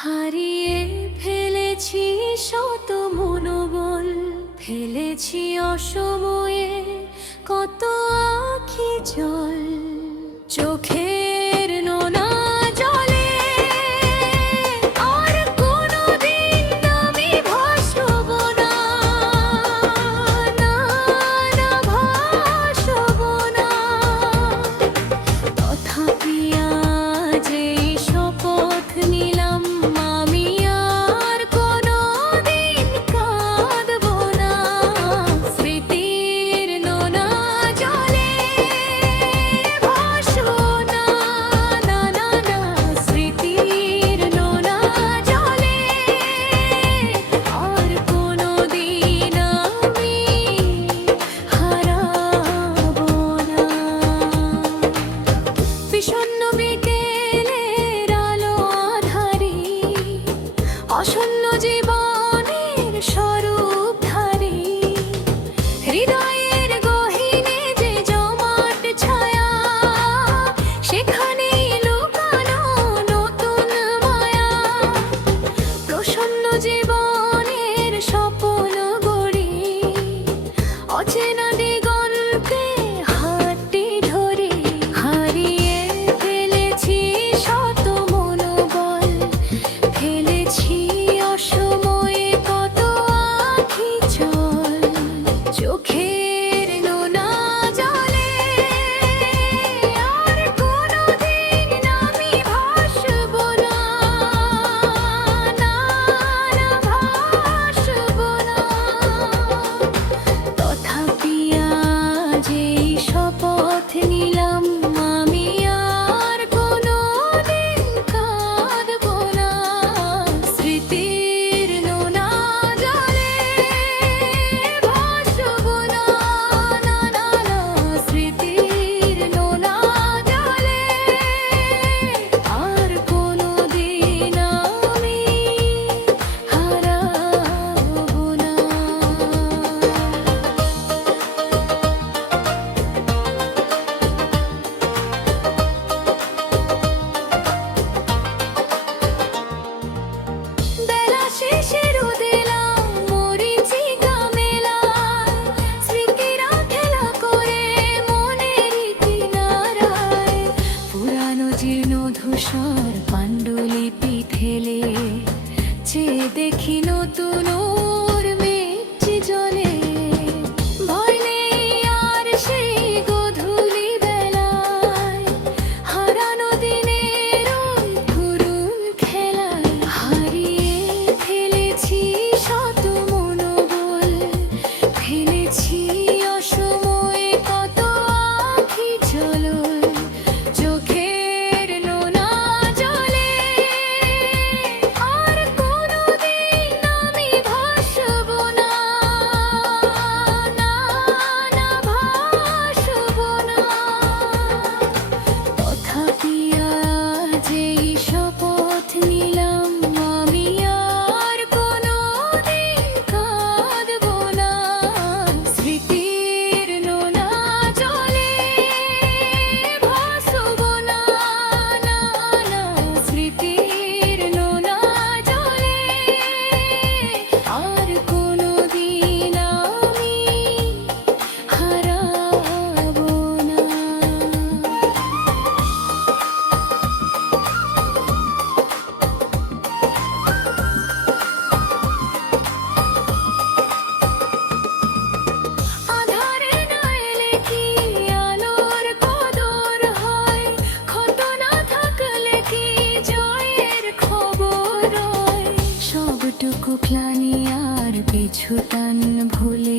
হারিয়ে ফেলেছি শত মনোবল, ফেলেছি অসময়ে কত আঁখি জল। চোখের নোনা জলে আর কোনোদিন আমি ভাসব না, না, না ভাসব না। তথাপি আজ এই শপথ নিলাম, আমি আর কোনোদিন কাঁদব না। স্মৃতির নোনা জলে ভাসো না, না, না, না। স্মৃতির নোনা জলে আর কোনোদিন আমি হারাবো না। বিষণ্ণ বিকেলের আলো আঁধারে অশূন্য জীবনের স্বরূপধারী, হৃদয়ের গহীনে যে জমাট ছায়া, সেখানেই লুকানো নতুন মায়া। প্রসন্ন জীবনের স্বপ্ন গড়ি অচেনা দিগন্তে হাতটি ধরে। হারিয়ে ফেলেছি শত মনোবল, ফেলেছি অসময়ে কত আঁখি জল। চোখের নোনা জলে আর কোনোদিন আমি ভাসব না, না, না ভাসব না। তথাপি আজ এই শপথ নিলাম, আমি আর কোনোদিন কাঁদব না। স্মৃতির নোনা জলে ভাসব না, না, না, না। স্মৃতির নোনা জলে আর কোনোদিন আমি হারাবো না। বেলা শেষে রোদেলাম মরীচিকা মেলায়, স্মৃতিরা খেলা করে মনেরই কিনারায়। পুরানো জীর্ণ ধূসর পাণ্ডুলিপি ঠেলে চেয়ে দেখি নতুন ওর মেঘটি জলে। ভয় নেই আর সেই গোধূলি বেলায়, হারানো দিনের ওই করুণ খেলায়। হারিয়ে ফেলেছি শত মনোবল, ফেলেছি অসময়ে কত আঁখি জল। চোখের নোনা জলে আর কোনোদিন আমি ভাসব না, না, না ভাসব না। তথাপি আজ এই শপথ নিলাম, আমি আর কোনোদিন কাঁদব না। স্মৃতির নোনা জলে ভাসব না, না, না। স্মৃতির নোনা জলে আর কোনোদিন আমি হারাবো না। আধারে না এলে কি আলোর কদর হয়, ক্ষত না থাকলে কি জয়ের খবর হয়। সবটুকু ক্লানি আর পিছু টান ভুলে